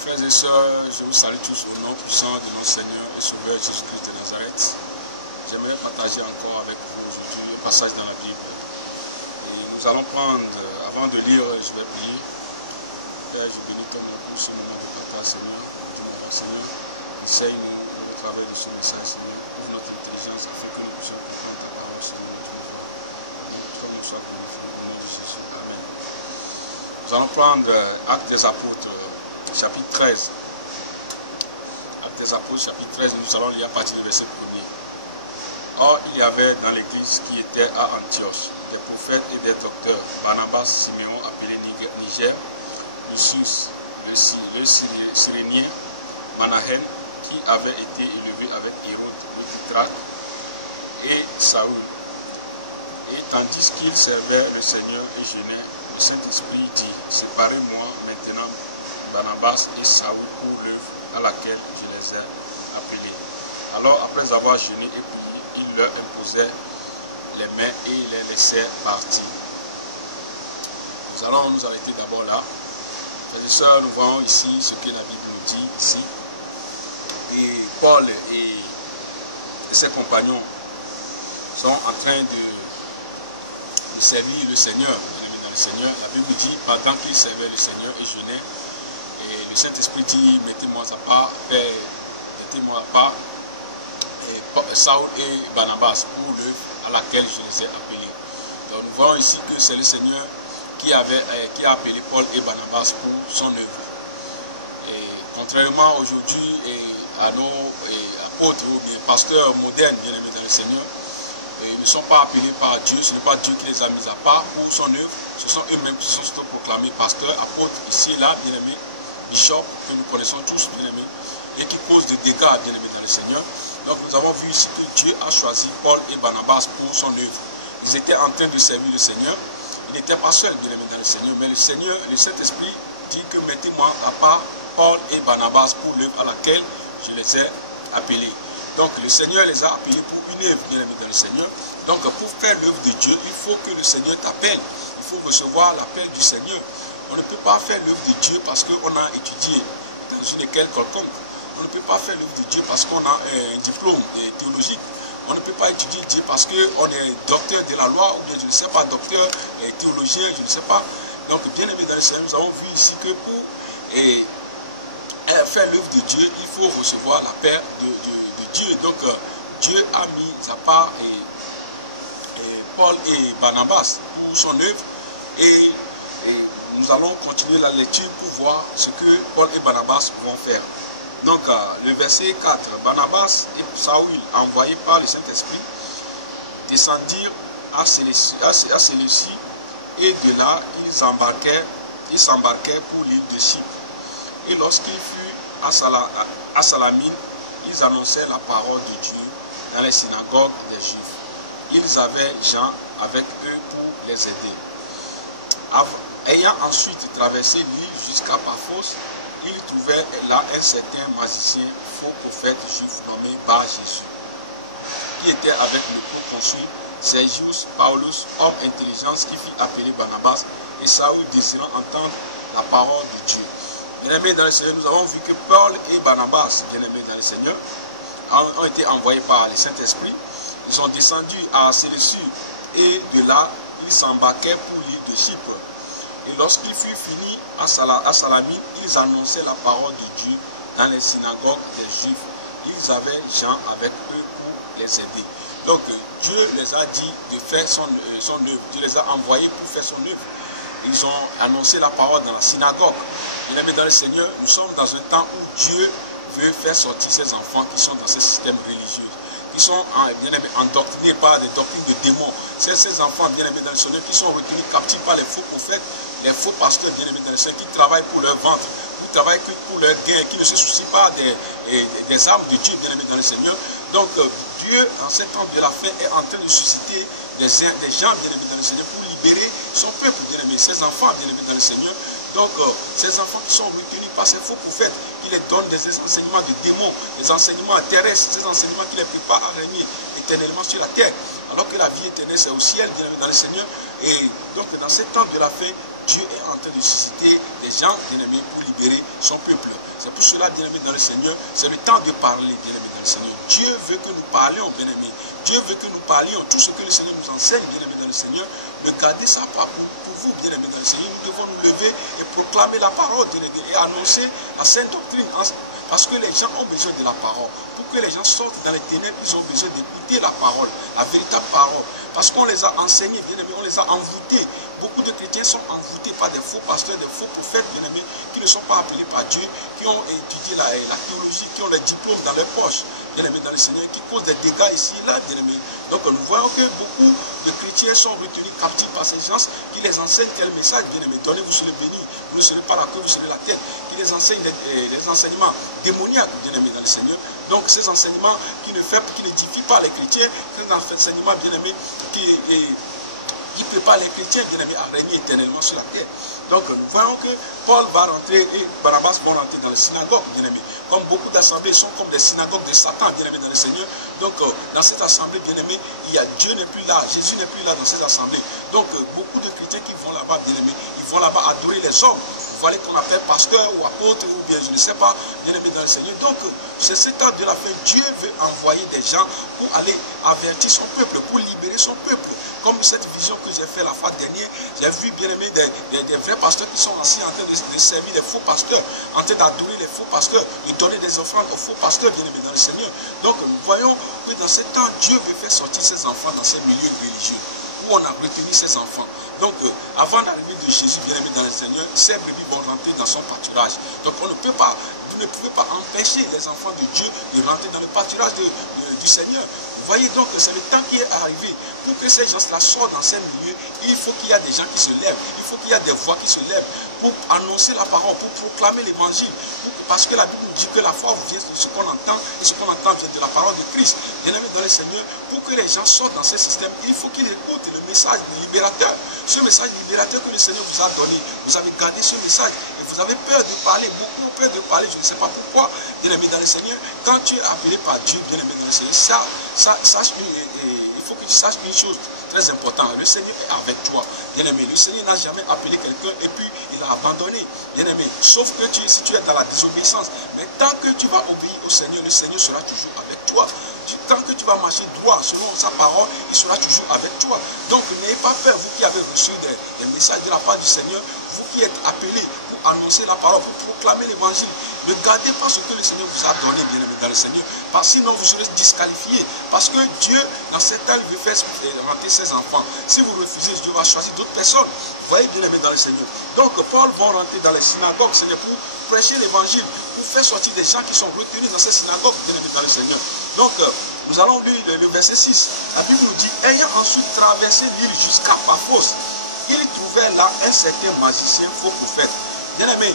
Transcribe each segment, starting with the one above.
Frères et sœurs, je vous salue tous au nom puissant de notre Seigneur et Sauveur Jésus-Christ de Nazareth. J'aimerais partager encore avec vous aujourd'hui un passage dans la Bible. Et nous allons prendre, avant de lire, je vais prier. Père, je bénis ton nom pour ce moment de partage, Seigneur. Seigneur, enseigne-nous au travers de ce message, Seigneur. Ouvre notre intelligence afin que nous puissions comprendre ta parole, Seigneur. Comme nous sois glorifiés au nom de Jésus. Amen. Nous allons prendre Actes des Apôtres, chapitre 13. Actes des Apôtres, chapitre 13, nous allons lire à partir du verset 1er. Or, il y avait dans l'église qui était à Antioche des prophètes et des docteurs, Barnabas, Siméon, appelé Niger, Lucius, le Cyrénien, Manahen, qui avait été élevé avec Hérode le Tétrarque, et Saül. Et tandis qu'ils servaient le Seigneur et jeûnaient, le Saint-Esprit dit, séparez-moi maintenant Barnabas et Saül pour l'œuvre à laquelle je les ai appelés. Alors, après avoir jeûné et prié, il leur imposait les mains et les laissait partir. Nous allons nous arrêter d'abord là. Frères et sœurs, nous voyons ici ce que la Bible nous dit ici. Et Paul et ses compagnons sont en train de servir le Seigneur. Dans le Seigneur, la Bible dit, pendant qu'ils servaient le Seigneur et jeûnaient, et le Saint-Esprit dit, mettez-moi à part, Saül et Barnabas pour l'œuvre à laquelle je les ai appelés. Donc nous voyons ici que c'est le Seigneur qui a appelé Paul et Barnabas pour son œuvre. Et contrairement aujourd'hui à nos apôtres ou bien pasteurs modernes, bien aimés dans le Seigneur, ils ne sont pas appelés par Dieu, ce n'est pas Dieu qui les a mis à part pour son œuvre, ce sont eux-mêmes qui sont proclamés pasteurs, apôtres, ici et là, bien aimés, bishop, que nous connaissons tous, bien aimés, et qui causent des dégâts, bien aimés dans le Seigneur. Donc nous avons vu ici que Dieu a choisi Paul et Barnabas pour son œuvre. Ils étaient en train de servir le Seigneur. Ils n'étaient pas seuls, bien aimés dans le Seigneur, mais le Seigneur, le Saint-Esprit dit que mettez-moi à part Paul et Barnabas pour l'œuvre à laquelle je les ai appelés. Donc le Seigneur les a appelés pour une œuvre, bien aimés dans le Seigneur. Donc pour faire l'œuvre de Dieu, il faut que le Seigneur t'appelle. Il faut recevoir l'appel du Seigneur. On ne peut pas faire l'œuvre de Dieu parce qu'on a étudié dans une école quelconque. On ne peut pas faire l'œuvre de Dieu parce qu'on a un diplôme théologique. On ne peut pas étudier Dieu parce qu'on est docteur de la loi ou bien, je ne sais pas, docteur théologien, je ne sais pas. Donc, bien aimé dans le Seigneur, nous avons vu ici que pour faire l'œuvre de Dieu, il faut recevoir la paix de Dieu. Donc, Dieu a mis à part Paul et Barnabas pour son œuvre et nous allons continuer la lecture pour voir ce que Paul et Barnabas vont faire. Donc, le verset 4, Barnabas et Saül, envoyés par le Saint-Esprit, descendirent à Séleucie et de là, ils s'embarquèrent pour l'île de Chypre. Et lorsqu'ils furent à Salamine, ils annonçaient la parole de Dieu dans les synagogues des Juifs. Ils avaient Jean avec eux pour les aider. Ayant ensuite traversé l'île jusqu'à Paphos, ils trouvèrent là un certain magicien, faux prophète juif nommé Bar-Jésus, qui était avec le proconsul Sergius Paulus, homme intelligence, qui fit appeler Barnabas et Saül, désirant entendre la parole de Dieu. Bien-aimés dans le Seigneur, nous avons vu que Paul et Barnabas, bien-aimés dans le Seigneur, ont été envoyés par le Saint-Esprit. Ils sont descendus à Séleucie et de là, ils s'embarquèrent pour l'île de Chypre. Et lorsqu'ils furent finis à Salamine, ils annonçaient la parole de Dieu dans les synagogues des Juifs. Ils avaient Jean avec eux pour les aider. Donc Dieu les a dit de faire son œuvre. Dieu les a envoyés pour faire son œuvre. Ils ont annoncé la parole dans la synagogue. Bien-aimés dans le Seigneur, nous sommes dans un temps où Dieu veut faire sortir ses enfants qui sont dans ce système religieux, qui sont endoctrinés par des doctrines de démons. C'est ces enfants bien-aimés dans le Seigneur qui sont retenus captifs par les faux prophètes, les faux pasteurs bien-aimés dans le Seigneur, qui travaillent pour leur ventre, qui travaillent que pour leur gain, qui ne se soucient pas des armes de Dieu bien-aimés dans le Seigneur. Donc Dieu, en ce temps de la fin, est en train de susciter des gens bien-aimés dans le Seigneur pour libérer son peuple bien-aimé, ses enfants bien-aimés dans le Seigneur. Donc ces enfants qui sont retenus par ces faux prophètes, qui les donnent des enseignements de démons, des enseignements terrestres, ces enseignements qui les préparent à régner éternellement sur la terre, alors que la vie éternelle c'est au ciel, bien aimé dans le Seigneur. Et donc dans ce temps de la fin, Dieu est en train de susciter des gens, bien-aimés, pour libérer son peuple. C'est pour cela, bien-aimés dans le Seigneur, c'est le temps de parler, bien-aimés dans le Seigneur. Dieu veut que nous parlions, bien-aimés. Dieu veut que nous parlions tout ce que le Seigneur nous enseigne, bien-aimés dans le Seigneur. Mais gardez ça pas pour vous, bien-aimés dans le Seigneur. Nous devons nous lever et proclamer la parole et annoncer la sainte doctrine. Parce que les gens ont besoin de la parole. Pour que les gens sortent dans les ténèbres, ils ont besoin d'écouter la parole, la véritable parole. Parce qu'on les a enseignés, bien-aimés, on les a envoûtés. Beaucoup de chrétiens sont envoûtés par des faux pasteurs, des faux prophètes, bien-aimés, qui ne sont pas appelés par Dieu, qui ont étudié la théologie, qui ont des diplômes dans leurs poches, bien-aimés dans le Seigneur, qui causent des dégâts ici et là, bien-aimés. Donc nous voyons que beaucoup de chrétiens sont retenus captifs par ces gens qui les enseignent quel message, bien-aimés. Donnez, vous serez bénis, vous ne serez pas la queue, vous serez la tête, qui les enseignent les enseignements démoniaques, bien-aimés dans le Seigneur. Donc ces enseignements qui n'édifient pas les chrétiens, ces enseignements, bien-aimés, qui préparent les chrétiens, bien-aimés, à régner éternellement sur la terre. Donc nous voyons que Paul va rentrer et Barnabas vont rentrer dans les synagogues, bien-aimés. Comme beaucoup d'assemblées sont comme des synagogues de Satan, bien-aimés dans le Seigneur. Donc dans cette assemblée, bien-aimés, Dieu n'est plus là, Jésus n'est plus là dans cette assemblée. Donc beaucoup de chrétiens qui vont là-bas, bien-aimés, ils vont là-bas adorer les hommes. Voilà qu'on appelle pasteur ou apôtre ou bien je ne sais pas, bien-aimé dans le Seigneur. Donc c'est ce temps de la fin. Dieu veut envoyer des gens pour aller avertir son peuple, pour libérer son peuple. Comme cette vision que j'ai fait la fois dernière, j'ai vu, bien-aimé, des vrais pasteurs qui sont assis en train de servir les faux pasteurs, en train d'adorer les faux pasteurs, de donner des offrandes aux faux pasteurs, bien-aimé dans le Seigneur. Donc nous voyons que dans ce temps, Dieu veut faire sortir ses enfants dans ces milieux religieux, où on a retenu ses enfants. Donc, avant l'arrivée de Jésus, bien-aimé dans le Seigneur, ces brebis vont rentrer dans son pâturage. Donc, vous ne pouvez pas empêcher les enfants de Dieu de rentrer dans le pâturage du Seigneur. Vous voyez donc que c'est le temps qui est arrivé. Pour que ces gens-là sortent dans ces milieux, il faut qu'il y ait des gens qui se lèvent. Il faut qu'il y ait des voix qui se lèvent pour annoncer la parole, pour proclamer l'évangile. Parce que la Bible nous dit que la foi vient de ce qu'on entend, et ce qu'on entend vient de la parole de Christ. Bien-aimé dans le Seigneur, pour que les gens sortent dans ce système, il faut qu'ils écoutent le message du libérateur. Ce message libérateur que le Seigneur vous a donné, vous avez gardé ce message et vous avez peur de parler, beaucoup ont peur de parler, je ne sais pas pourquoi, bien-aimé dans le Seigneur. Quand tu es appelé par Dieu, bien-aimé dans le Seigneur, il faut que tu saches une chose très importante. Le Seigneur est avec toi, bien-aimé. Le Seigneur n'a jamais appelé quelqu'un et puis il a abandonné, bien-aimé. Sauf que si tu es dans la désobéissance, mais tant que tu vas obéir au Seigneur, le Seigneur sera toujours avec toi. Tant que tu vas marcher droit selon sa parole, il sera toujours avec toi. Donc n'ayez pas peur, vous qui avez reçu des messages de la part du Seigneur, vous qui êtes appelés pour annoncer la parole, pour proclamer l'évangile. Ne gardez pas ce que le Seigneur vous a donné, bien-aimé dans le Seigneur, parce que sinon vous serez disqualifiés. Parce que Dieu, dans cet temps, il veut faire rentrer ses enfants. Si vous refusez, Dieu va choisir d'autres personnes. Vous voyez, bien-aimé dans le Seigneur. Donc Paul va rentrer dans les synagogues, Seigneur, pour prêcher l'évangile, pour faire sortir des gens qui sont retenus dans ces synagogues, bien-aimé dans le Seigneur. Donc nous allons lire le verset 6. La Bible nous dit, ayant ensuite traversé l'île jusqu'à Paphos, ils trouvèrent là un certain magicien, faux prophète. Bien-aimé,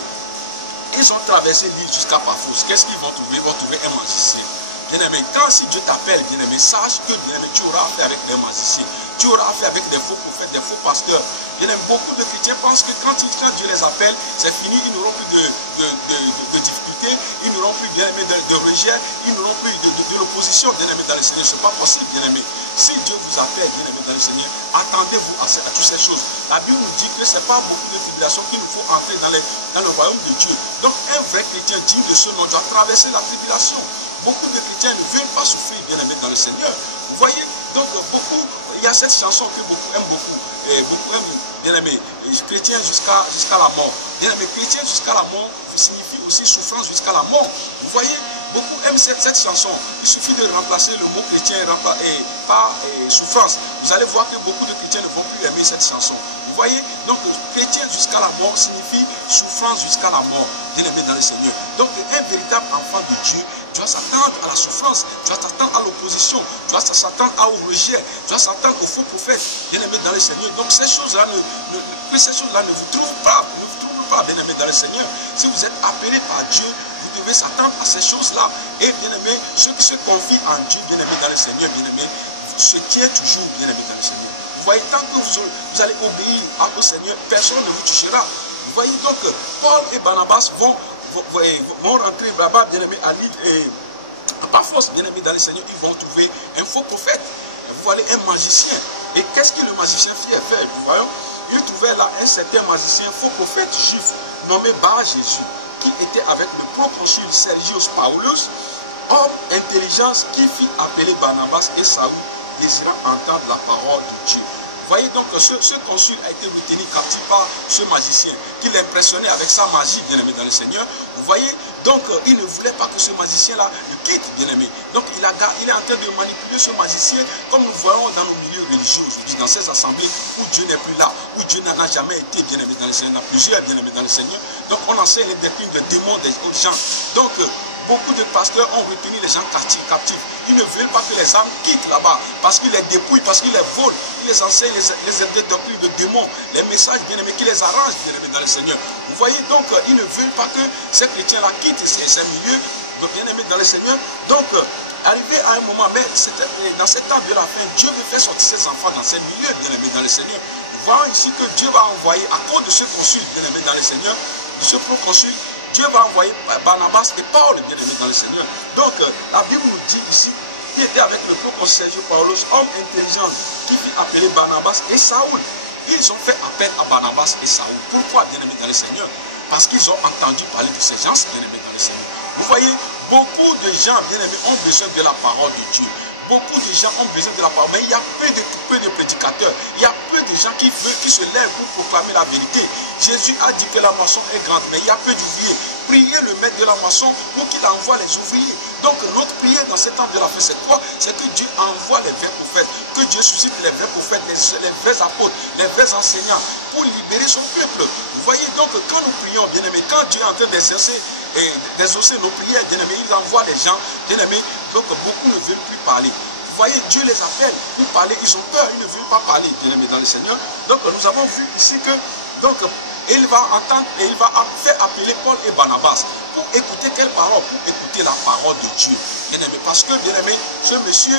ils ont traversé l'île jusqu'à Paphos. Qu'est-ce qu'ils vont trouver? Ils vont trouver un magicien. Bien-aimé, quand si Dieu t'appelle, bien-aimé, sache que, bien-aimé, tu auras affaire avec des magiciens. Tu auras affaire avec des faux prophètes, des faux pasteurs. Bien-aimé, beaucoup de chrétiens pensent que quand Dieu les appelle, c'est fini, ils n'auront plus de difficultés, ils n'auront plus, bien-aimé, de rejet, ils n'auront plus de l'opposition, bien-aimé, dans le Seigneur. Ce n'est pas possible, bien-aimé. Si Dieu vous appelle, bien-aimé, dans le Seigneur, attendez-vous à toutes ces choses. La Bible nous dit que ce n'est pas beaucoup de tribulations qu'il nous faut entrer dans le royaume de Dieu. Donc, un vrai chrétien digne de ce nom doit traverser la tribulation. Beaucoup de chrétiens ne veulent pas souffrir, bien-aimé, dans le Seigneur. Vous voyez, donc il y a cette chanson que beaucoup aiment, bien-aimé, chrétien jusqu'à la mort. Bien-aimé, chrétien jusqu'à la mort signifie aussi souffrance jusqu'à la mort. Vous voyez, beaucoup aiment cette chanson. Il suffit de remplacer le mot chrétien par souffrance. Vous allez voir que beaucoup de chrétiens ne vont plus aimer cette chanson. Vous voyez, donc chrétien jusqu'à la mort signifie souffrance jusqu'à la mort, bien-aimé dans le Seigneur. Donc un véritable enfant de Dieu doit s'attendre à la souffrance, doit s'attendre à l'opposition, doit s'attendre au rejet, doit s'attendre aux faux prophètes, bien-aimé dans le Seigneur. Donc ces choses-là ne vous trouvent pas, bien-aimé dans le Seigneur. Si vous êtes appelé par Dieu, vous devez s'attendre à ces choses-là. Et bien-aimé, ceux qui se confient en Dieu, bien-aimé dans le Seigneur, bien-aimé, se tient toujours, bien-aimé dans le Seigneur. Vous voyez, tant que vous allez obéir au Seigneur, personne ne vous touchera. Vous voyez donc, Paul et Barnabas vont rentrer là-bas, bien-aimé, à l'île et à Paphos, bien-aimé dans le Seigneur, ils vont trouver un faux prophète. Vous voyez, un magicien. Et qu'est-ce que le magicien fait? Vous voyez, il trouvait là un certain magicien, faux prophète juif, nommé Bar-Jésus, qui était avec le proconsul Sergius Paulus, homme intelligence qui fit appeler Barnabas et Saül, désirant entendre la parole de Dieu. Vous voyez donc que ce consul a été retenu captif par ce magicien qui l'impressionnait avec sa magie, bien-aimé dans le Seigneur. Vous voyez, donc il ne voulait pas que ce magicien-là le quitte, bien-aimé. Donc il est en train de manipuler ce magicien comme nous voyons dans nos milieux religieux aujourd'hui, dans ces assemblées où Dieu n'est plus là, où Dieu n'a jamais été, bien-aimé dans le Seigneur. Il y a plusieurs bien-aimés dans le Seigneur. Donc on enseigne les doctrines de démons des autres gens. Donc beaucoup de pasteurs ont retenu les gens captifs. Ils ne veulent pas que les âmes quittent là-bas parce qu'ils les dépouillent, parce qu'ils les volent. Ils les enseignent les doctrines de démons, les messages bien-aimés qui les arrangent, bien-aimés dans le Seigneur. Vous voyez donc, ils ne veulent pas que ces chrétiens-là quittent ces milieux, bien-aimés dans le Seigneur. Donc, arrivé à un moment, mais dans cette table de la fin, Dieu veut faire sortir ses enfants dans ces milieux, bien-aimés dans le Seigneur. Nous voyons ici que Dieu va envoyer, à cause de ce consul, bien-aimé dans le Seigneur, de ce proconsul, Dieu va envoyer Barnabas et Paul, bien-aimés dans le Seigneur. Donc, la Bible nous dit ici, qui était avec le proconsul Sergius Paulus, homme intelligent, qui fit appeler Barnabas et Saül. Ils ont fait appel à Barnabas et Saül. Pourquoi, bien-aimés dans le Seigneur? Parce qu'ils ont entendu parler de ces gens, bien-aimés dans le Seigneur. Vous voyez, beaucoup de gens, bien-aimés, ont besoin de la parole de Dieu. Beaucoup de gens ont besoin de la parole, mais il y a peu de prédicateurs. Il y a peu de gens qui se lèvent pour proclamer la vérité. Jésus a dit que la moisson est grande, mais il y a peu d'ouvriers. Priez le maître de la moisson pour qu'il envoie les ouvriers. Donc notre prière dans cet temps de la fin, c'est quoi? C'est que Dieu envoie les vrais prophètes, que Dieu suscite les vrais prophètes, les vrais apôtres, les vrais enseignants, pour libérer son peuple. Vous voyez donc, quand nous prions, bien-aimés, quand Dieu est en train d'exaucer nos prières, bien-aimés, il envoie les gens, bien-aimés, donc beaucoup ne veulent plus parler. Vous voyez, Dieu les appelle pour parler, ils ont peur, ils ne veulent pas parler, bien-aimés dans le Seigneur. Donc nous avons vu ici que, donc, il va entendre et il va faire appeler Paul et Barnabas pour écouter quelle parole? Pour écouter la parole de Dieu. Bien-aimé, parce que, bien-aimé, ce monsieur,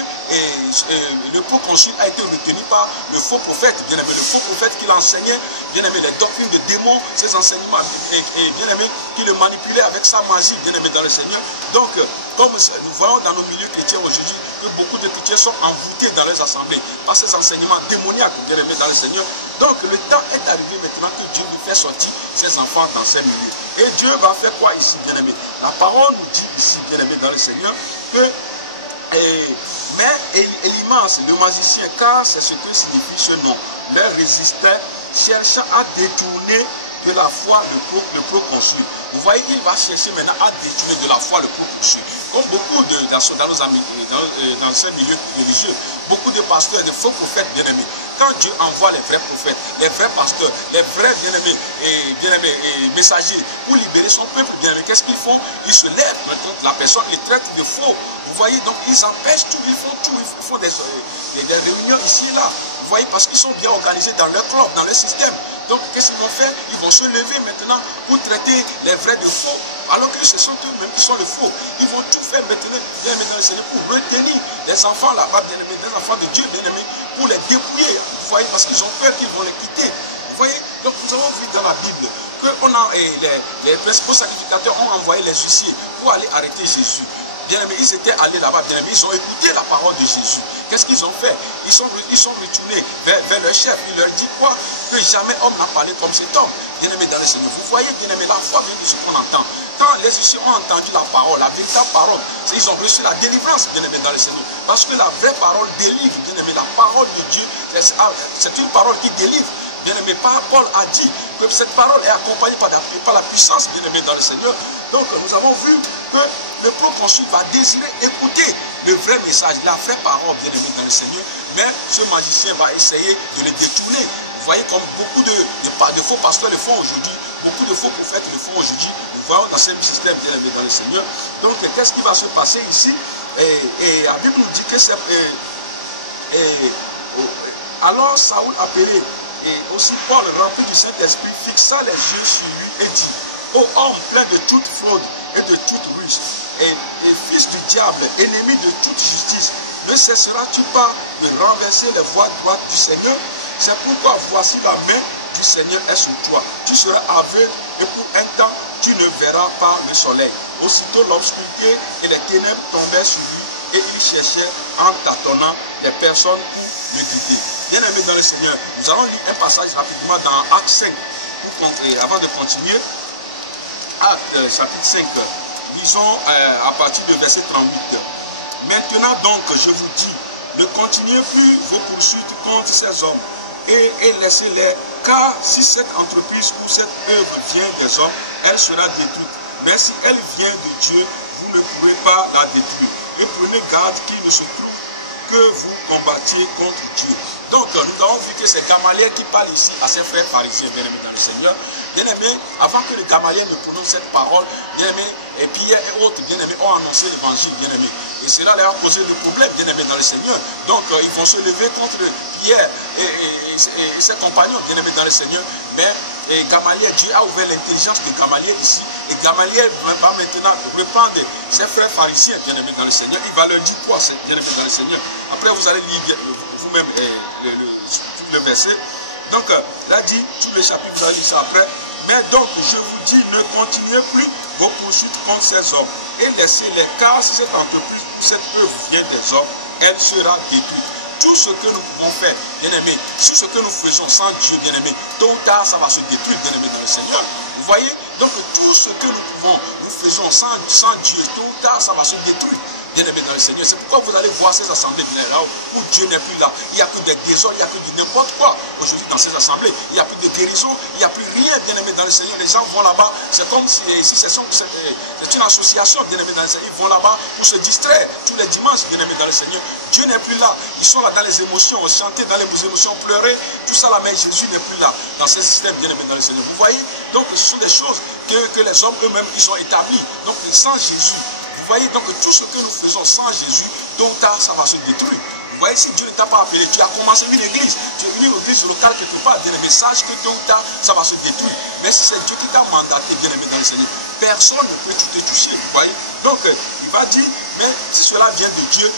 le proconsul a été retenu par le faux prophète, bien-aimé, le faux prophète qui l'enseignait, bien-aimé, les doctrines de démons, ses enseignements, et bien-aimé, qui le manipulait avec sa magie, bien-aimé dans le Seigneur. Donc, comme nous voyons dans nos milieux chrétiens aujourd'hui, que beaucoup de chrétiens sont envoûtés dans leurs assemblées par ces enseignements démoniaques, bien-aimé dans le Seigneur. Donc, le temps est arrivé maintenant que Dieu veut faire sortir ses enfants dans ces milieux. Et Dieu va faire quoi ici, bien-aimé? La parole nous dit ici, bien-aimé dans le Seigneur, que mais Elimas, le magicien, car c'est ce que signifie ce nom, leur résistait, cherchant à détourner de la foi le proconsul. Vous voyez, il va chercher maintenant à détourner de la foi le proconsul. Comme beaucoup dans nos amis, dans ces milieux religieux, beaucoup de pasteurs, de faux prophètes bien-aimés. Quand Dieu envoie les vrais prophètes, les vrais pasteurs, les vrais bien-aimés et messagers pour libérer son peuple bien-aimé, qu'est-ce qu'ils font? Ils se lèvent contre la personne, ils traitent de faux. Vous voyez, donc ils empêchent tout, ils font des réunions ici et là. Vous voyez, parce qu'ils sont bien organisés dans leur club, dans leur système. Donc, qu'est-ce qu'ils vont faire? Ils vont se lever maintenant pour traiter les vrais de faux, alors que ce sont eux-mêmes qui sont les faux. Ils vont tout faire maintenant, bien aimé dans le Seigneur, pour retenir les enfants là-bas, bien aimés, des enfants de Dieu, bien aimés, pour les dépouiller. Vous voyez, parce qu'ils ont peur qu'ils vont les quitter. Vous voyez, donc nous avons vu dans la Bible que les principaux sacrificateurs ont envoyé les huissiers pour aller arrêter Jésus. Bien aimés, ils étaient allés là-bas, bien aimés, ils ont écouté la parole de Jésus. Qu'est-ce qu'ils ont fait? Ils sont retournés vers leur chef. Il leur dit quoi? Que jamais homme n'a parlé comme cet homme. Bien aimé dans le Seigneur. Vous voyez, bien aimé, la foi vient de ce qu'on entend. Quand les huissiers ont entendu la parole, la véritable parole, ils ont reçu la délivrance, bien aimé dans le Seigneur. Parce que la vraie parole délivre, bien aimé, la parole de Dieu, c'est une parole qui délivre. Bien aimé, Paul a dit que cette parole est accompagnée par la puissance, bien aimé dans le Seigneur. Donc nous avons vu que le proconsul va désirer écouter le vrai message, la vraie parole, bien aimé dans le Seigneur. Mais ce magicien va essayer de le détourner. Vous voyez comme beaucoup de faux pasteurs le font aujourd'hui, beaucoup de faux prophètes le font aujourd'hui. Nous voyons dans ce système, bien aimé dans le Seigneur. Donc qu'est-ce qui va se passer ici? Et la Bible nous dit que c'est... alors Saül appelé, et aussi Paul, rempli du Saint-Esprit, fixa les yeux sur lui et dit: ô homme plein de toute fraude et de toute ruse, et fils du diable, ennemi de toute justice, ne cesseras-tu pas de renverser les voies droites du Seigneur? C'est pourquoi voici la main du Seigneur est sur toi. Tu seras aveugle et pour un temps tu ne verras pas le soleil. Aussitôt l'obscurité et les ténèbres tombèrent sur lui et il cherchait en tâtonnant les personnes pour le guider. Bien-aimés dans le Seigneur, nous allons lire un passage rapidement dans Acte 5, avant de continuer. Acte chapitre 5, lisons à partir du verset 38. Maintenant donc, je vous dis, ne continuez plus vos poursuites contre ces hommes et laissez-les, car si cette entreprise ou cette œuvre vient des hommes, elle sera détruite. Mais si elle vient de Dieu, vous ne pourrez pas la détruire. Et prenez garde qu'il ne se trouve que vous combattiez contre Dieu. Donc, nous avons vu que c'est Gamaliel qui parle ici à ses frères pharisiens, bien-aimés dans le Seigneur. Bien-aimés, avant que le Gamaliel ne prononce cette parole, bien-aimés, et Pierre et autres, bien-aimés, ont annoncé l'évangile, bien-aimés. Et cela leur a causé des problèmes, bien-aimés dans le Seigneur. Donc, ils vont se lever contre Pierre et ses compagnons, bien-aimés dans le Seigneur. Mais Gamaliel, Dieu a ouvert l'intelligence de Gamaliel ici. Et Gamaliel va maintenant reprendre ses frères pharisiens, bien-aimés dans le Seigneur. Il va leur dire quoi, bien-aimés dans le Seigneur. Après, vous allez lire vous-même le verset. Donc, là dit, tout le chapitre, vous allez lire ça après. Mais donc, je vous dis, ne continuez plus vos poursuites contre ces hommes et laissez-les, car si cette entreprise, cette œuvre vient des hommes, elle sera détruite. Tout ce que nous pouvons faire, bien-aimés, tout ce que nous faisons sans Dieu, bien-aimés, tôt ou tard, ça va se détruire, bien-aimés, dans le Seigneur. Vous voyez? Donc, tout ce que nous faisons sans Dieu, tôt ou tard, ça va se détruire. Bien-aimés dans le Seigneur. C'est pourquoi vous allez voir ces assemblées là où Dieu n'est plus là. Il n'y a que des désordres, il n'y a que de n'importe quoi. Aujourd'hui, dans ces assemblées, il n'y a plus de guérison, il n'y a plus rien, bien-aimés dans le Seigneur. Les gens vont là-bas, c'est comme si c'est une association, bien-aimés dans le Seigneur. Ils vont là-bas pour se distraire tous les dimanches, bien-aimés dans le Seigneur. Dieu n'est plus là. Ils sont là dans les émotions, chanter dans les émotions, pleurer, tout ça là, mais Jésus n'est plus là dans ces systèmes, bien-aimés dans le Seigneur. Vous voyez? Donc, ce sont des choses que les hommes eux-mêmes, ils ont établies. Donc, sans Jésus, vous voyez donc que tout ce que nous faisons sans Jésus, tôt ou tard, ça va se détruire. Vous voyez, si Dieu ne t'a pas appelé, tu as commencé une église, tu es venu une église locale quelque part, bien-aimé, sache que tôt ou tard, ça va se détruire. Mais si c'est Dieu qui t'a mandaté, bien-aimé dans le Seigneur, personne ne peut te toucher. Vous voyez? Donc, il va dire, mais si cela vient de Dieu,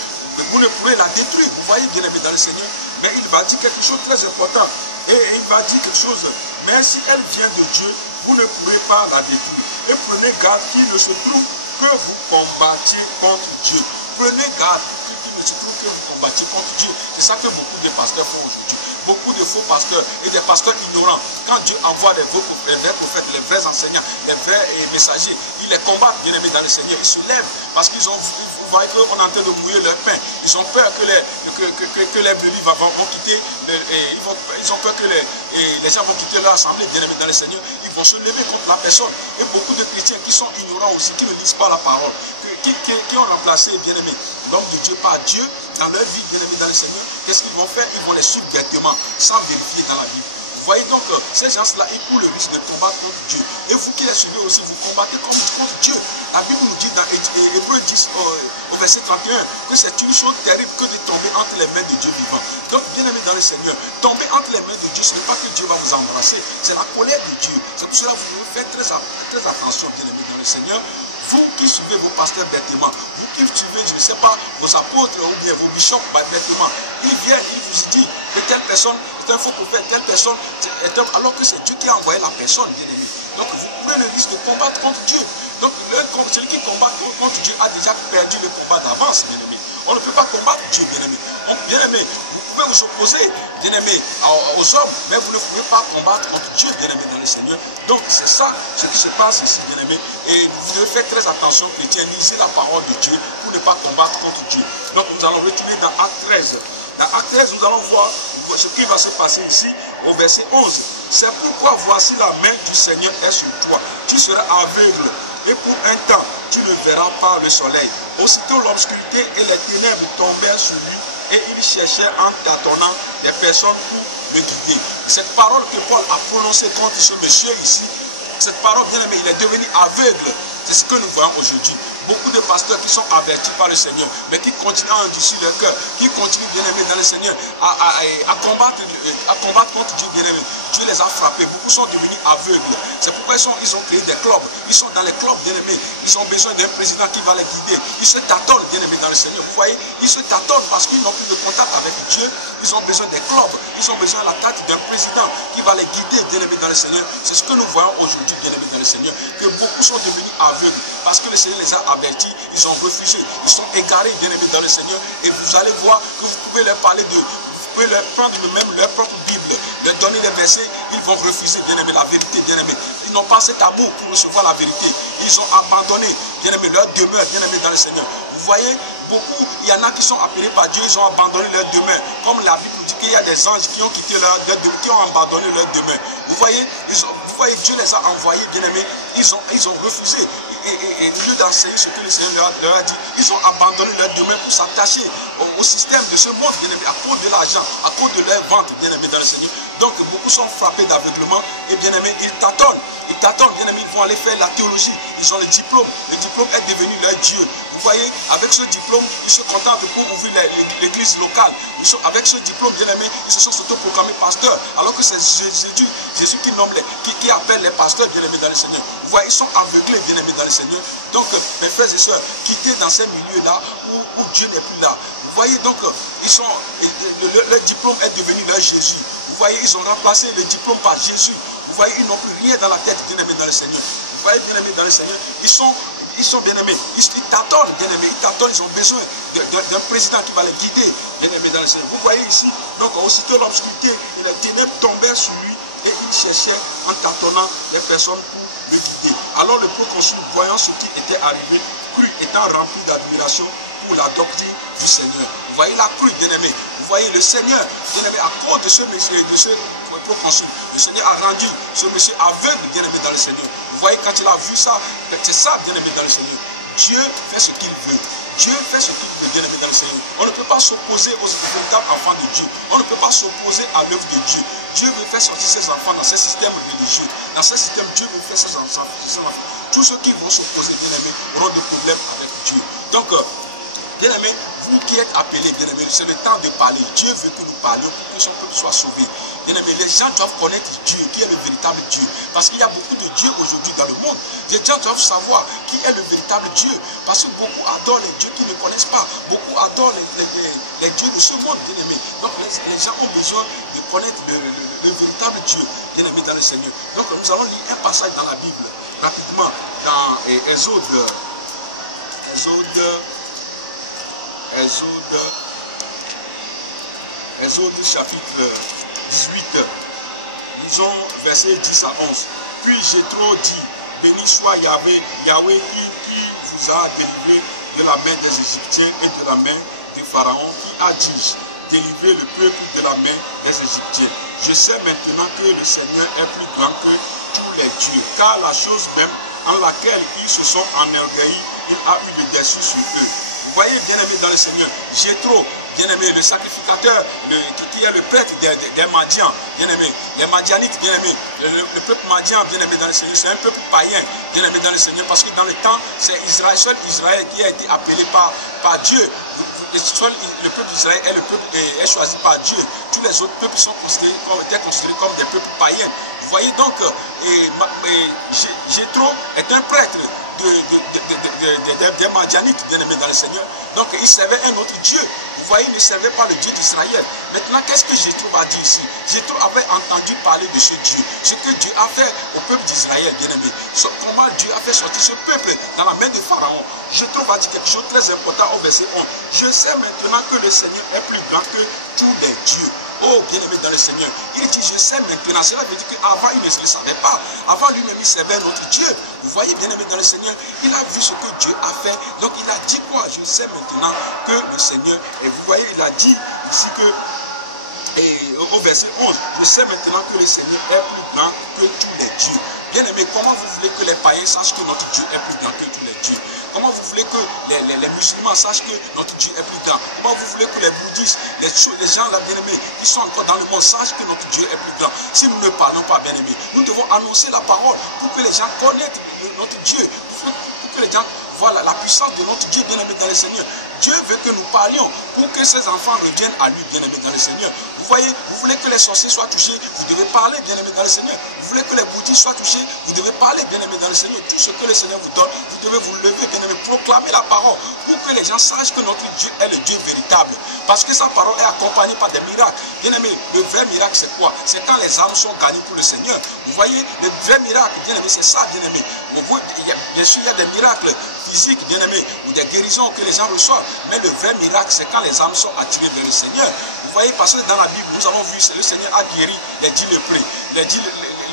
vous ne pourrez la détruire. Vous voyez, bien-aimé dans le Seigneur? Mais il va dire quelque chose de très important. Et il va dire quelque chose, mais si elle vient de Dieu, vous ne pourrez pas la détruire. Et prenez garde qu'il ne se trouve que vous combattiez contre Dieu. Prenez garde qu'il ne se trouve que vous combattiez contre Dieu. C'est ça que beaucoup de pasteurs font aujourd'hui. Beaucoup de faux pasteurs et des pasteurs ignorants. Quand Dieu envoie les vrais prophètes, les vrais enseignants, les vrais messagers, ils les combattent, bien-aimés dans le Seigneur. Ils se lèvent parce qu'ils ont, vous voyez qu'on est en train de mouiller leur pain. Ils ont peur que les brebis vont quitter, ils ont peur que les gens vont quitter leur assemblée, bien-aimés dans le Seigneur. Ils vont se lever contre la personne. Et beaucoup de chrétiens qui sont ignorants aussi, qui ne lisent pas la parole, qui ont remplacé, bien-aimés, l'homme de Dieu par Dieu dans leur vie, bien-aimés dans le Seigneur. Qu'est-ce qu'ils vont faire? Ils vont les suivre directement, sans vérifier dans la Bible. Vous voyez donc, ces gens-là, ils courent le risque de combattre contre Dieu. Et vous qui les suivez aussi, vous combattez contre Dieu. La Bible nous dit dans Hébreux 10, au verset 31, que c'est une chose terrible que de tomber entre les mains de Dieu vivant. Donc, bien-aimés dans le Seigneur, tomber entre les mains de Dieu, ce n'est pas que Dieu va vous embrasser, c'est la colère de Dieu. C'est pour cela que vous devez faire très attention, bien-aimés dans le Seigneur. Vous qui suivez vos pasteurs bêtement, vous qui suivez, je ne sais pas, vos apôtres ou bien vos bishops bêtement, ils viennent, ils vous disent que telle personne est un faux prophète, telle personne est un... Alors que c'est Dieu qui a envoyé la personne, bien-aimé. Donc vous prenez le risque de combattre contre Dieu. Donc celui qui combat contre Dieu a déjà perdu le combat d'avance, bien-aimé. On ne peut pas combattre Dieu, bien-aimé. Bien-aimé, vous pouvez vous opposer, bien-aimé, aux hommes, mais vous ne pouvez pas combattre contre Dieu, bien-aimé, dans le Seigneur. Donc c'est ça ce qui se passe ici, bien-aimé. Et vous devez faire très attention, chrétiens, lisez la parole de Dieu pour ne pas combattre contre Dieu. Donc nous allons retourner dans Acte 13. Dans Acte 13, nous allons voir ce qui va se passer ici au verset 11. C'est pourquoi voici la main du Seigneur est sur toi. Tu seras aveugle et pour un temps, tu ne verras pas le soleil. Aussitôt l'obscurité et les ténèbres tombèrent sur lui et il cherchait en tâtonnant des personnes pour le guider. Cette parole que Paul a prononcée contre ce monsieur ici, cette parole, bien aimé, il est devenu aveugle. C'est ce que nous voyons aujourd'hui. Beaucoup de pasteurs qui sont avertis par le Seigneur, mais qui continuent à endurcir leur cœur, qui continuent, bien aimé, dans le Seigneur, à combattre contre Dieu, bien aimé. Dieu les a frappés. Beaucoup sont devenus aveugles. C'est pourquoi ils ont créé des clubs. Ils sont dans les clubs, bien aimé. Ils ont besoin d'un président qui va les guider. Ils se tâtonnent, bien aimé, dans le Seigneur. Vous voyez, ils se tâtonnent parce qu'ils n'ont plus de contact avec Dieu. Ils ont besoin des clubs. Ils ont besoin de la tête d'un président qui va les guider, bien aimé, dans le Seigneur. C'est ce que nous voyons aujourd'hui, bien aimé, dans le Seigneur. Que beaucoup sont devenus aveugles parce que le Seigneur les a avertis. Ils ont refusé. Ils sont égarés, bien aimés, dans le Seigneur. Et vous allez voir que vous pouvez leur parler de pouvez leur prendre même leur propre Bible, leur donner les versets, ils vont refuser, bien-aimé, la vérité, bien-aimé. Ils n'ont pas cet amour pour recevoir la vérité. Ils ont abandonné, bien-aimé, leur demeure, bien-aimé, dans le Seigneur. Vous voyez, beaucoup, il y en a qui sont appelés par Dieu, ils ont abandonné leur demeure. Comme la Bible dit qu'il y a des anges qui ont quitté leur demeure, qui ont abandonné leur demeure. Vous voyez, Dieu les a envoyés, bien-aimés, ils ont refusé. Et au lieu d'enseigner ce que le Seigneur leur a dit, ils ont abandonné leur demeure pour s'attacher au système de ce monde, bien aimé, à cause de l'argent, à cause de leur vente, bien aimé, dans le Seigneur. Donc beaucoup sont frappés d'aveuglement et bien aimé, ils tâtonnent, bien aimé, ils vont aller faire la théologie, ils ont le diplôme est devenu leur Dieu. Vous voyez, avec ce diplôme, ils se contentent pour ouvrir l'église locale. Avec ce diplôme, bien aimé, ils se sont autoproclamés pasteurs, alors que c'est Jésus qui nomme qui appelle les pasteurs, bien aimés, dans le Seigneur. Vous voyez, ils sont aveuglés, bien aimés, dans le Seigneur. Donc, mes frères et sœurs, quittez dans ces milieux-là où Dieu n'est plus là. Vous voyez, donc, leur diplôme est devenu leur Jésus. Vous voyez, ils ont remplacé le diplôme par Jésus. Vous voyez, ils n'ont plus rien dans la tête, bien aimés, dans le Seigneur. Vous voyez, bien aimés, dans le Seigneur, ils sont bien aimés, ils tâtonnent, bien aimés, ils tâtonnent, ils ont besoin d'un président qui va les guider, bien aimés, dans le Seigneur. Vous voyez ici, donc, aussitôt l'obscurité et les ténèbres tombèrent sur lui et il cherchait en tâtonnant les personnes pour le guider. Alors le proconsul, voyant ce qui était arrivé, crut, étant rempli d'admiration pour la doctrine du Seigneur. Vous voyez la crue, bien-aimé. Vous voyez le Seigneur, bien-aimé, à cause de ce monsieur, de ce proconsul, le Seigneur a rendu ce monsieur aveugle, bien-aimé, dans le Seigneur. Vous voyez, quand il a vu ça, c'est ça, bien-aimé, dans le Seigneur. Dieu fait ce qu'il veut. Dieu fait ce qu'il veut, bien-aimé, dans le Seigneur. On ne peut pas s'opposer aux véritables enfants de Dieu. On ne peut pas s'opposer à l'œuvre de Dieu. Dieu veut faire sortir ses enfants dans ce système religieux. Dans ce système, Dieu veut faire ses enfants. Tous ceux qui vont s'opposer, bien-aimé, auront des problèmes avec Dieu. Donc, bien-aimé, vous qui êtes appelés, bien-aimé, c'est le temps de parler. Dieu veut que nous parlions pour que son peuple soit sauvé. Bien-aimé, les gens doivent connaître Dieu, qui est le véritable Dieu. Parce qu'il y a beaucoup de dieux aujourd'hui dans le monde. Les gens doivent savoir qui est le véritable Dieu. Parce que beaucoup adorent les dieux qui ne connaissent pas. Beaucoup adorent les dieux de ce monde, bien-aimé. Donc les gens ont besoin de connaître le véritable Dieu, bien-aimé, dans le Seigneur. Donc nous allons lire un passage dans la Bible, rapidement, dans Exode chapitre 18, lisons versets 10 à 11. Puis Jéthro dit, béni soit Yahweh qui vous a délivré de la main des Égyptiens et de la main du Pharaon, qui a dit, délivrer le peuple de la main des Égyptiens. Je sais maintenant que le Seigneur est plus grand que tous les dieux, car la chose même en laquelle ils se sont enorgueillis, il a eu le dessus sur eux. Vous voyez, bien-aimé, dans le Seigneur, Jéthro, bien-aimé, le sacrificateur, qui est le prêtre des Madians, bien-aimé, les Madianites, bien-aimé, le peuple Madian, bien-aimé, dans le Seigneur, c'est un peuple païen, bien-aimé, dans le Seigneur, parce que dans le temps, c'est Israël, seul Israël qui a été appelé par Dieu. Le peuple d'Israël est choisi par Dieu. Tous les autres peuples étaient considérés comme des peuples païens. Vous voyez donc, Jéthro est un prêtre des Madianites, bien-aimés dans le Seigneur. Donc il servait un autre Dieu. Vous voyez, il ne servait pas le Dieu d'Israël. Maintenant, qu'est-ce que Jéthro va dire ici? Jéthro avait entendu parler de ce Dieu. Ce que Dieu a fait au peuple d'Israël, bien-aimé. Comment Dieu a fait sortir ce peuple dans la main de Pharaon. Jéthro va dire quelque chose de très important au verset 11. Je sais maintenant que le Seigneur est plus grand que tous les dieux. Oh, bien-aimé dans le Seigneur. Il dit, je sais maintenant. Cela veut dire qu'avant, il ne le savait pas. Avant, lui-même, il servait notre Dieu. Vous voyez, bien-aimé dans le Seigneur, il a vu ce que Dieu a fait. Donc, il a dit quoi? Je sais maintenant que le Seigneur, et vous voyez, il a dit ici que, et au verset 11, je sais maintenant que le Seigneur est plus grand que tous les dieux. Bien-aimé, comment vous voulez que les païens sachent que notre Dieu est plus grand que tous les dieux? Comment vous voulez que les musulmans sachent que notre Dieu est plus grand? Comment vous voulez que les bouddhistes, les gens là, bien-aimés, qui sont encore dans le monde, sachent que notre Dieu est plus grand? Si nous ne parlons pas, bien-aimés, nous devons annoncer la parole pour que les gens connaissent notre Dieu, pour que les gens voient la puissance de notre Dieu, bien-aimé dans le Seigneur. Dieu veut que nous parlions pour que ses enfants reviennent à lui, bien-aimé dans le Seigneur. Vous voyez, vous voulez que les sorciers soient touchés, vous devez parler, bien-aimé dans le Seigneur. Vous voulez que les bouddhistes soient touchés, vous devez parler, bien-aimé dans le Seigneur. Tout ce que le Seigneur vous donne, vous devez vous lever, bien-aimé, proclamer la parole pour que les gens sachent que notre Dieu est le Dieu véritable. Parce que sa parole est accompagnée par des miracles. Bien-aimé, le vrai miracle, c'est quoi? C'est quand les âmes sont gagnées pour le Seigneur. Vous voyez, le vrai miracle, bien-aimé, c'est ça, bien-aimé. Bien sûr, il y a des miracles physiques, bien-aimé, ou des guérisons que les gens reçoivent. Mais le vrai miracle, c'est quand les âmes sont attirées vers le Seigneur. Vous voyez, parce que dans la Bible, nous avons vu, le Seigneur a guéri les 10 lépreux.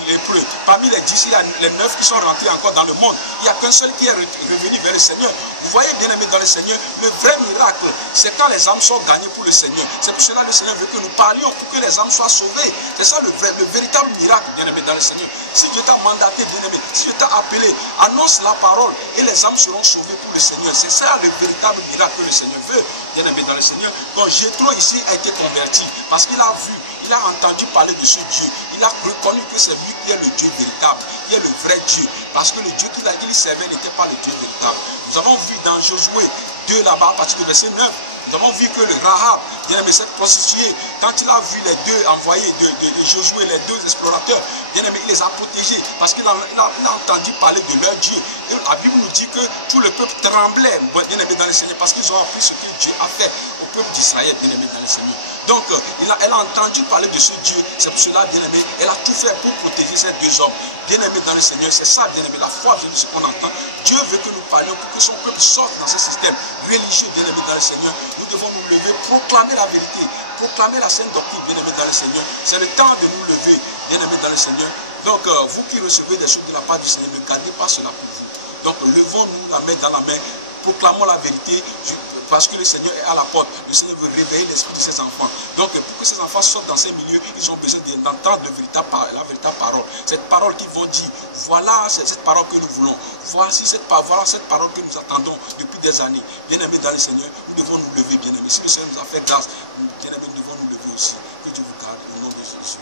Lépreux. Parmi les 10, il y a les 9 qui sont rentrés encore dans le monde. Il n'y a qu'un seul qui est revenu vers le Seigneur. Vous voyez, bien aimé dans le Seigneur, le vrai miracle, c'est quand les âmes sont gagnées pour le Seigneur. C'est pour cela que le Seigneur veut que nous parlions pour que les âmes soient sauvées. C'est ça le véritable miracle, bien aimé dans le Seigneur. Si Dieu t'a mandaté, bien aimé, si Dieu t'a appelé, annonce la parole et les âmes seront sauvées pour le Seigneur. C'est ça le véritable miracle que le Seigneur veut, bien aimé dans le Seigneur. Donc Jéthro ici a été converti parce qu'il a vu, il a entendu parler de ce Dieu. Il a reconnu que c'est lui qui est le Dieu véritable, qui est le vrai Dieu. Parce que le Dieu qu'il servait n'était pas le Dieu véritable. Nous avons vu dans Josué 2 là-bas, à partir du verset 9, nous avons vu que le Rahab, bien aimé, cette prostituée, quand il a vu les deux envoyés de Josué, les deux explorateurs, bien aimé, il les a protégés parce qu'il a entendu parler de leur Dieu. Et la Bible nous dit que tout le peuple tremblait, bien aimé dans le Seigneur, parce qu'ils ont appris ce que Dieu a fait au peuple d'Israël, bien aimé dans le Seigneur. Donc, elle a entendu parler de ce Dieu, c'est pour cela, bien aimé, elle a tout fait pour protéger ces deux hommes. Bien aimé dans le Seigneur, c'est ça, bien aimé, la foi, c'est ce qu'on entend. Dieu veut que nous parlions pour que son peuple sorte dans ce système religieux, bien aimé dans le Seigneur. Nous devons nous lever, proclamer la vérité, proclamer la sainte doctrine, bien aimé dans le Seigneur. C'est le temps de nous lever, bien aimé dans le Seigneur. Donc, vous qui recevez des choses de la part du Seigneur, ne gardez pas cela pour vous. Donc, levons-nous la main dans la main, proclamons la vérité, parce que le Seigneur est à la porte. Le Seigneur veut réveiller l'esprit de ses enfants. Donc, pour que ces enfants sortent dans ces milieux, ils ont besoin d'entendre la véritable parole. Cette parole qu'ils vont dire, voilà cette parole que nous voulons. Voilà cette parole que nous attendons depuis des années. Bien-aimés dans le Seigneur, nous devons nous lever, bien-aimés. Si le Seigneur nous a fait grâce, bien-aimés, nous devons nous lever aussi. Que Dieu vous garde au nom de Jésus.